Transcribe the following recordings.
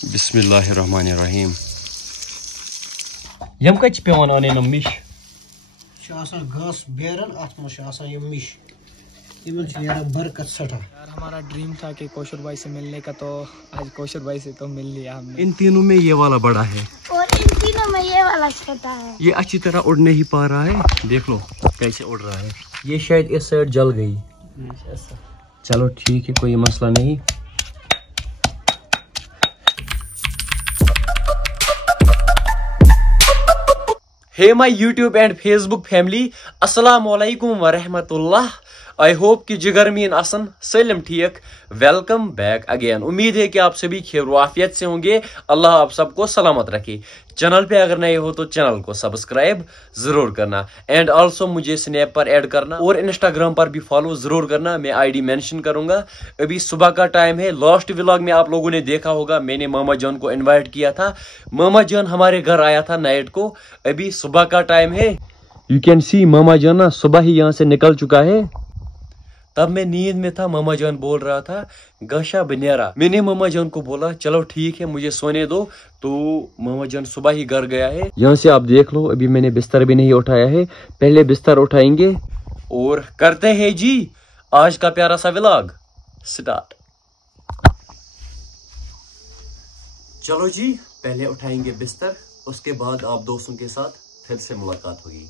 बिस्मिल्लाहिर्रहमानिर्रहीम। यम कच पेवन आने न मिश घास बेरन मिश बरकत सटा। यार हमारा ड्रीम था कि कौशर भाई से मिलने का, तो आज कौशर भाई से तो मिल लिया हमने। इन तीनों में ये वाला बड़ा है और इन तीनों में ये वाला छोटा है। ये अच्छी तरह उड़ नहीं पा रहा है, देख लो कैसे उड़ रहा है। ये शायद इस साइड जल गई। चलो ठीक है, कोई मसला नहीं। Hey my YouTube and Facebook family, अस्सलाम वालेकुम व रहमतुल्लाह। आई होप कि जिगर मीन असन सलम ठीक। Welcome back again. उम्मीद है कि आप सभी खैर आफियत से होंगे। अल्लाह आप सबको सलामत रखे। चैनल पे अगर नए हो तो चैनल को सब्सक्राइब जरूर करना एंड ऑल्सो मुझे स्नैप पर ऐड करना और इंस्टाग्राम पर भी फॉलो जरूर करना। मैं आईडी मेंशन करूंगा। अभी सुबह का टाइम है। लास्ट व्लॉग में आप लोगों ने देखा होगा, मैंने मामा जान को इन्वाइट किया था। मामा जान हमारे घर आया था नाइट को। अभी सुबह का टाइम है। यू कैन सी मामा जान ना सुबह ही यहाँ से निकल चुका है। तब मैं नींद में था, मामा जान बोल रहा था गशा बनेरा। मैंने मामा जान को बोला चलो ठीक है मुझे सोने दो, तो मामा जान सुबह ही घर गया है। यहाँ से आप देख लो, अभी मैंने बिस्तर भी नहीं उठाया है। पहले बिस्तर उठाएंगे और करते हैं जी आज का प्यारा सा व्लॉग स्टार्ट। चलो जी, पहले उठाएंगे बिस्तर, उसके बाद आप दोस्तों के साथ फिर से मुलाकात होगी।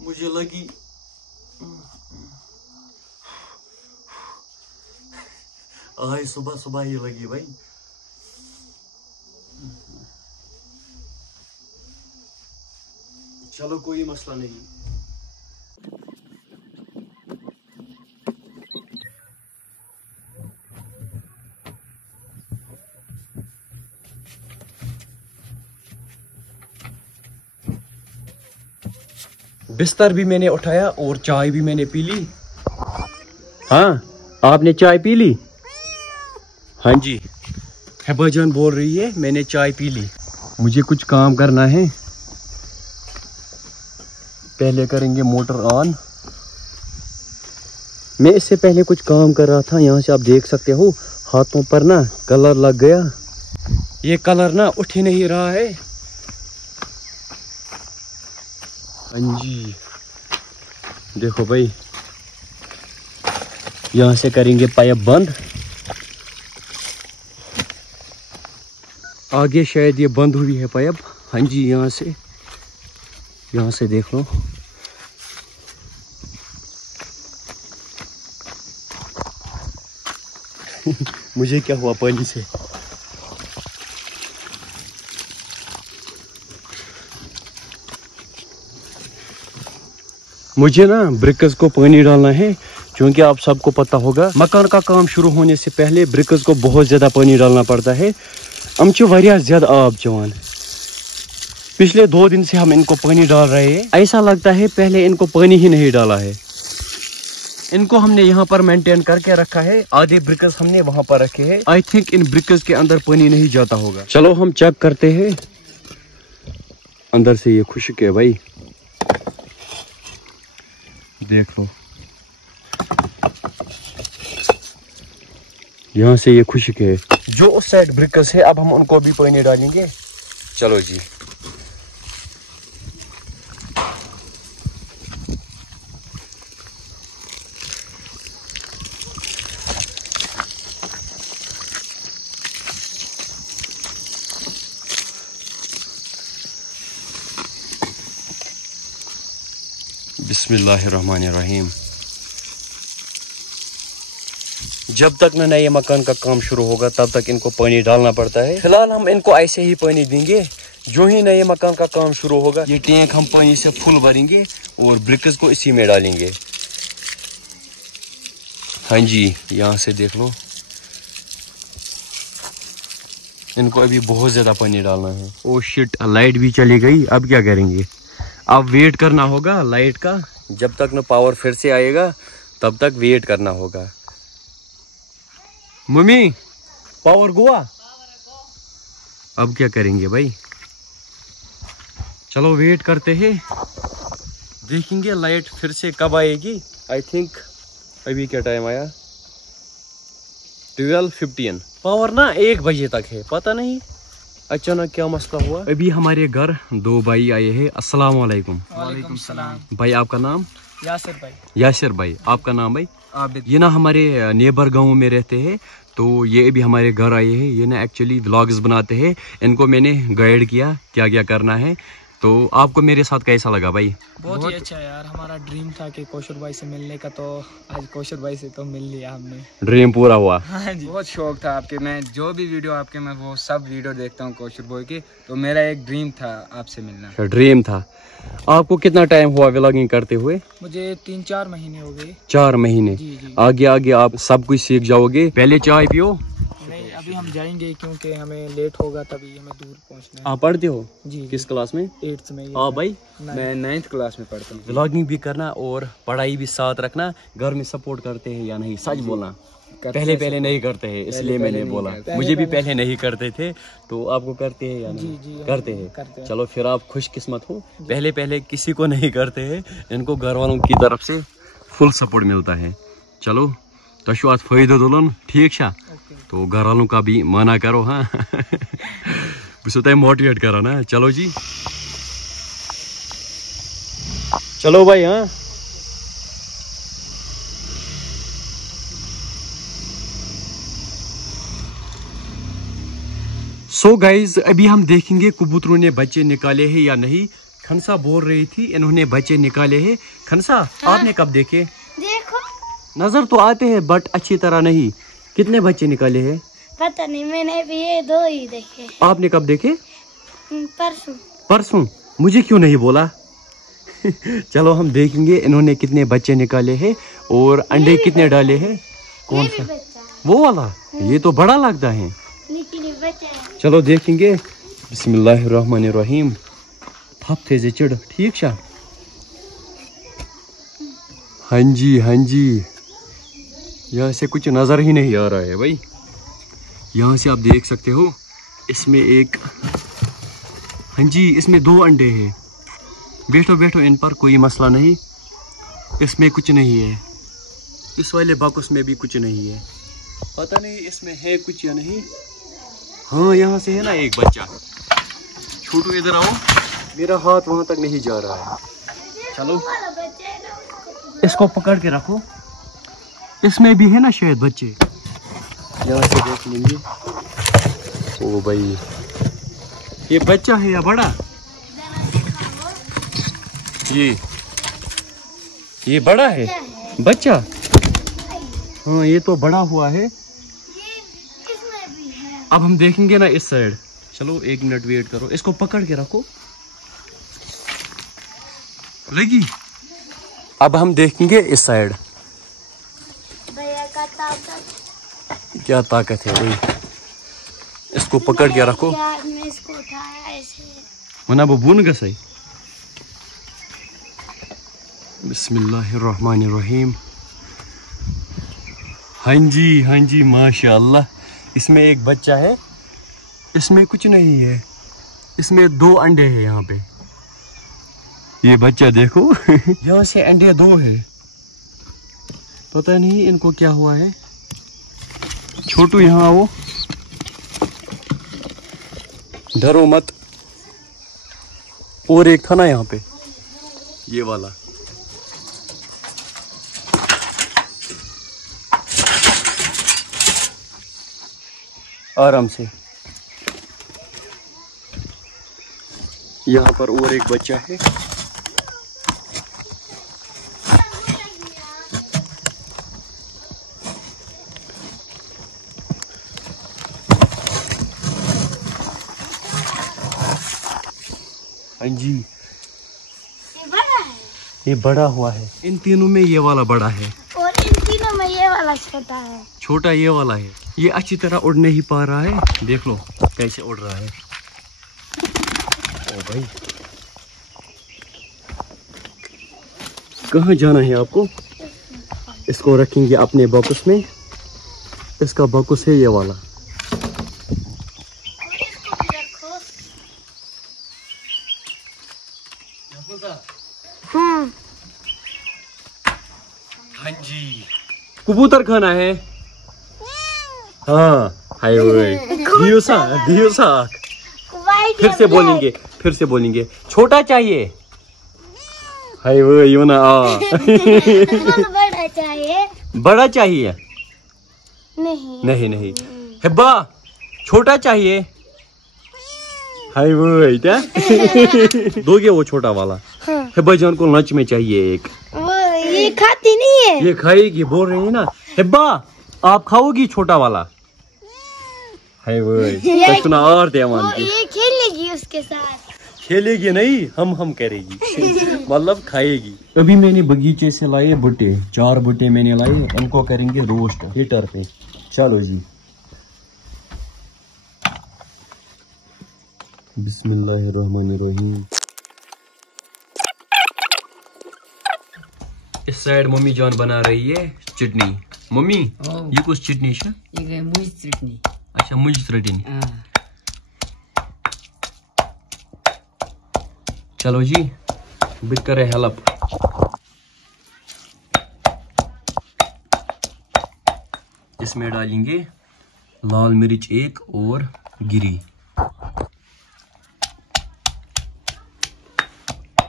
मुझे लगी आज सुबह सुबह ही लगी भाई। चलो कोई मसला नहीं। बिस्तर भी मैंने उठाया और चाय भी मैंने पी ली। हाँ, आपने चाय पी ली? हाँ जी, हेबा जान बोल रही है मैंने चाय पी ली। मुझे कुछ काम करना है। पहले करेंगे मोटर ऑन। मैं इससे पहले कुछ काम कर रहा था। यहाँ से आप देख सकते हो हाथों पर ना कलर लग गया। ये कलर ना उठ ही नहीं रहा है। हाँ जी, देखो भाई, यहाँ से करेंगे पाइप बंद। आगे शायद ये बंद हुई है पाइप। हाँ जी, यहाँ से देख लो। मुझे क्या हुआ पानी से? मुझे ना ब्रिक्स को पानी डालना है, क्योंकि आप सबको पता होगा मकान का काम शुरू होने से पहले ब्रिक्स को बहुत ज्यादा पानी डालना पड़ता है। हम वारिया ज्यादा आब चवान। पिछले 2 दिन से हम इनको पानी डाल रहे हैं। ऐसा लगता है पहले इनको पानी ही नहीं डाला है। इनको हमने यहाँ पर मेंटेन करके रखा है। आधे ब्रिक्स हमने वहां पर रखे हैं। आई थिंक इन ब्रिक्स के अंदर पानी नहीं जाता होगा। चलो हम चेक करते हैं। अंदर से ये खुश्क है भाई, देख लो। यहाँ से ये खुश्क है। जो उस साइड ब्रिक्स है, अब हम उनको भी पानी डालेंगे। चलो जी। बिस्मिल्लाहिर्रहमानिर्रहीम। जब तक न नए मकान का काम शुरू होगा तब तक इनको पानी डालना पड़ता है। फिलहाल हम इनको ऐसे ही पानी देंगे। जो ही नए मकान का काम शुरू होगा ये टैंक हम पानी से फुल भरेंगे और ब्रिक्स को इसी में डालेंगे। हाँ जी, यहाँ से देख लो। इनको अभी बहुत ज्यादा पानी डालना है। ओ शिट, लाइट भी चली गई। अब क्या करेंगे? अब वेट करना होगा लाइट का। जब तक न पावर फिर से आएगा तब तक वेट करना होगा। Mummy, power Goa. अब क्या करेंगे भाई? चलो वेट करते हैं। देखेंगे लाइट फिर से कब आएगी। आई थिंक अभी क्या टाइम आया 12:15। पावर ना 1 बजे तक है, पता नहीं अचानक क्या मसला हुआ। अभी हमारे घर 2 भाई आए हैं। अस्सलाम वालेकुम। वालेकुम सलाम। भाई आपका नाम? यासिर भाई। यासिर भाई, आपका नाम भाई? आबिद। ये ना हमारे नेबर गांव में रहते हैं, तो ये अभी हमारे घर आए हैं। ये ना एक्चुअली व्लॉग्स बनाते हैं, इनको मैंने गाइड किया क्या क्या करना है। तो आपको मेरे साथ कैसा लगा भाई? बहुत ही अच्छा यार, हमारा ड्रीम था कि कौशर भाई से मिलने का, तो आज कौशर भाई से तो मिल लिया हमने। ड्रीम पूरा हुआ। हाँ जी। बहुत शौक था आपके, मैं जो भी वीडियो आपके मैं वो सब वीडियो देखता हूँ कौशर भाई के, तो मेरा एक ड्रीम था आपसे मिलना। ड्रीम था। आपको कितना टाइम हुआ व्लॉगिंग करते हुए? मुझे 3-4 महीने हो गए। 4 महीने। जी जी। आगे आगे आप सब कुछ सीख जाओगे। पहले चाय पियो। नहीं, अभी हम जाएंगे क्योंकि हमें लेट होगा, तभी हमें दूर पहुंचना है। आप पढ़ते हो? जी। किस क्लास में? 8th में। हाँ भाई, मैं 9th क्लास में पढ़ता हूँ। व्लॉगिंग भी करना और पढ़ाई भी साथ रखना। घर में सपोर्ट करते हैं या नहीं, सच बोलना। पहले नहीं करते हैं, इसलिए मैंने बोला। मुझे भी पहले नहीं करते थे, तो आपको करते हैं या नहीं? जी, करते करते हैं। हैं। चलो फिर आप खुशकिस्मत हो। पहले किसी को नहीं करते हैं, इनको घर वालों की तरफ से फुल सपोर्ट मिलता है। चलो तो आज फायदा तुलन ठीक छा, तो घर वालों का भी मना करो। हाँ बस मोटिवेट करो ना। चलो जी, चलो भाई। हाँ सो गाइज, अभी हम देखेंगे कबूतरों ने बच्चे निकाले हैं या नहीं। खनसा बोल रही थी इन्होंने बच्चे निकाले हैं। खनसा, आपने कब देखे? देखो, नजर तो आते हैं बट अच्छी तरह नहीं। कितने बच्चे निकाले हैं? पता नहीं, मैंने भी ये 2 ही देखे। आपने कब देखे? परसों। परसों। मुझे क्यों नहीं बोला? चलो हम देखेंगे इन्होंने कितने बच्चे निकाले हैं और अंडे कितने डाले हैं। कौन ये भी सा? बच्चा है, वो वाला? ये तो बड़ा लगता है। लेकिन ये बच्चा है। चलो देखेंगे। बिस्मिल्लाहिर्रहमानिर्रहीम। थप थे जे चिड़ ठीक छा। हाँ जी हाँ जी, यहाँ से कुछ नजर ही नहीं आ रहा है भाई। यहाँ से आप देख सकते हो, इसमें एक, हाँ जी, इसमें 2 अंडे हैं। बैठो बैठो इन पर, कोई मसला नहीं। इसमें कुछ नहीं है। इस वाले बॉक्स में भी कुछ नहीं है। पता नहीं इसमें है कुछ या नहीं। हाँ यहाँ से है ना एक बच्चा। छोटू इधर आओ, मेरा हाथ वहां तक नहीं जा रहा है। चलो इसको पकड़ के रखो, इसमें भी है ना शायद बच्चे। यहाँ से देख लेंगे। ओ भाई, ये बच्चा है या बड़ा? ये बड़ा है बच्चा। हाँ ये तो बड़ा हुआ है। इसमें भी है। अब हम देखेंगे ना इस साइड। चलो 1 मिनट वेट करो, इसको पकड़ के रखो। लगी। अब हम देखेंगे इस साइड। भैया का ताकत। क्या ताकत है भाई, इसको पकड़ के रखो। यार मैं इसको उठाया ऐसे। वरना वो बुन गई। बिस्मिल्लाहिर्रहमानिर्रहीम। हाँ जी माशाअल्लाह। इसमें एक बच्चा है, इसमें कुछ नहीं है। इसमें 2 अंडे हैं यहाँ पे। ये बच्चा देखो यहाँ से अंडे 2 है। पता नहीं इनको क्या हुआ है। छोटू यहाँ आओ, डरो मत। और एक था ना यहाँ पे, ये वाला। आराम से। यहाँ पर और एक बच्चा है। हाँ जी, ये बड़ा है ये बड़ा हुआ है। इन तीनों में ये वाला बड़ा है और इन तीनों में ये वाला छोटा है। छोटा ये वाला है। ये अच्छी तरह उड़ नहीं पा रहा है, देख लो कैसे उड़ रहा है। ओ भाई, कहाँ जाना है आपको? इसको रखेंगे अपने बॉक्स में। इसका बॉक्स है ये वाला। इसको भी रखो। हाँ जी कबूतर खाना है। हाँ हाय दियो साख। फिर से बोलेंगे छोटा चाहिए। हाय वो यो ना बड़ा चाहिए। बड़ा चाहिए। नहीं नहीं हेब्बा छोटा चाहिए। हाय वो क्या दोगे वो छोटा वाला। हाँ। हेब्बा जान को लंच में चाहिए एक। वो ये खाती नहीं है। ये खाएगी बोल रही है ना। हेब्बा आप खाओगी छोटा वाला। हाय वो सुना और देवान की ये खेलेगी उसके साथ। खेलेगी नहीं हम करेगी मतलब खाएगी। अभी मैंने बगीचे से लाए बुट्टे 4 बुट्टे मैंने लाए। उनको करेंगे रोस्ट हीटर पे। चलो जी बिस्मिल्लाहिर्रहमानिर्रहीम। इस साइड मम्मी जान बना रही है चटनी। मम्मी ये कुछ चटनी है? ये मुझ चटनी। अच्छा मुझ चटनी। चलो जी बिट करे हेल्प। इसमें डालेंगे लाल मिर्च 1 और गिरी।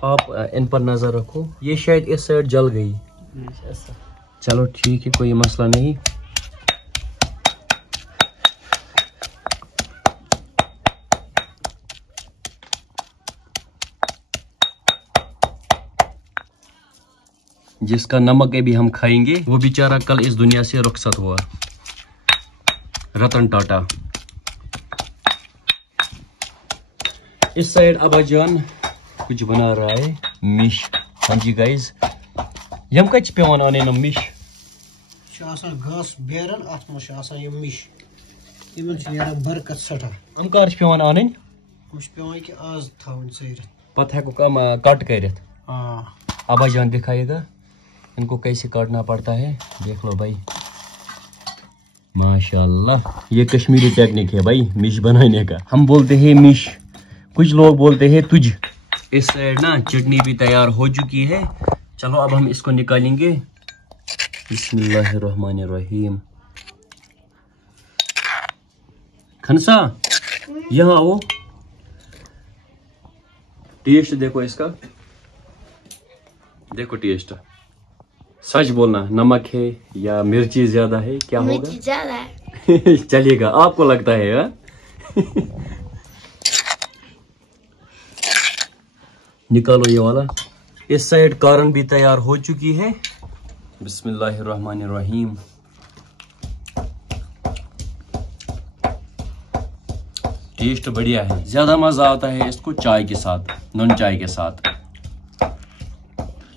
आप इन पर नजर रखो। ये शायद इस साइड जल गई। चलो ठीक है कोई मसला नहीं। जिसका नमक अभी हम खाएंगे वो बेचारा कल इस दुनिया से रुखसत हुआ। रतन टाटा। इस साइड अबाजान कुछ बना रहा है मिश। हाँ जी गाइज यम कच पेवान आने न मिश घास बेरन अत मे मिश बरकत सठा। हम कर पेवान आने पे कि आज थवन सर पत हेको कम कट कर। हाँ अबाजान दिखाएगा इनको कैसे काटना पड़ता है। देख लो भाई माशाल्लाह ये कश्मीरी टेक्निक है भाई मिश बनाने का। हम बोलते हैं मिश कुछ लोग बोलते हैं तुझ। इस साइड ना चटनी भी तैयार हो चुकी है। चलो अब हम इसको निकालेंगे। बिस्मिल्लाहिर्रहमानिर्रहीम। खनसा यहाँ आओ। टेस्ट देखो इसका। देखो टेस्ट। सच बोलना नमक है या मिर्ची ज्यादा है क्या होगा? मिर्ची ज्यादा है। चलिएगा आपको लगता है हा? निकालो ये वाला। इस साइड कारण भी तैयार हो चुकी है। बिस्मिल्लाहिर्रहमानिर्रहीम। टेस्ट बढ़िया है। ज्यादा मजा आता है इसको चाय के साथ, नून चाय के साथ।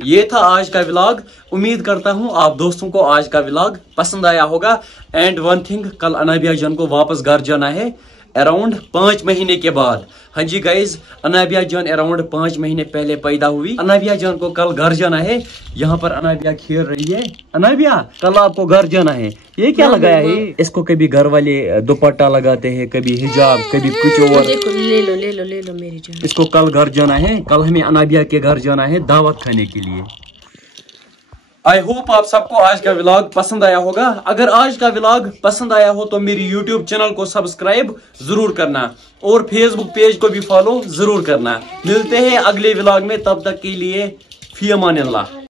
ये था आज का व्लॉग। उम्मीद करता हूँ आप दोस्तों को आज का व्लॉग पसंद आया होगा। एंड वन थिंग कल अनाबिया जान को वापस घर जाना है अराउंड 5 महीने के बाद। हाँ जी गाइज अनाबिया जान अराउंड 5 महीने पहले पैदा हुई। अनाबिया जान को कल घर जाना है। यहाँ पर अनाबिया खेल रही है। अनाबिया कल आपको घर जाना है। ये क्या लगाया है? इसको कभी घर वाले दुपट्टा लगाते हैं, कभी हिजाब, कभी कुछ और। ले लो मेरी जान। इसको कल घर जाना है। कल हमें अनाबिया के घर जाना है दावत खाने के लिए। आई होप आप सबको आज का व्लॉग पसंद आया होगा। अगर आज का व्लॉग पसंद आया हो तो मेरी यूट्यूब चैनल को सब्सक्राइब जरूर करना और फेसबुक पेज को भी फॉलो जरूर करना। मिलते हैं अगले व्लॉग में, तब तक के लिए फी अमानिल्लाह।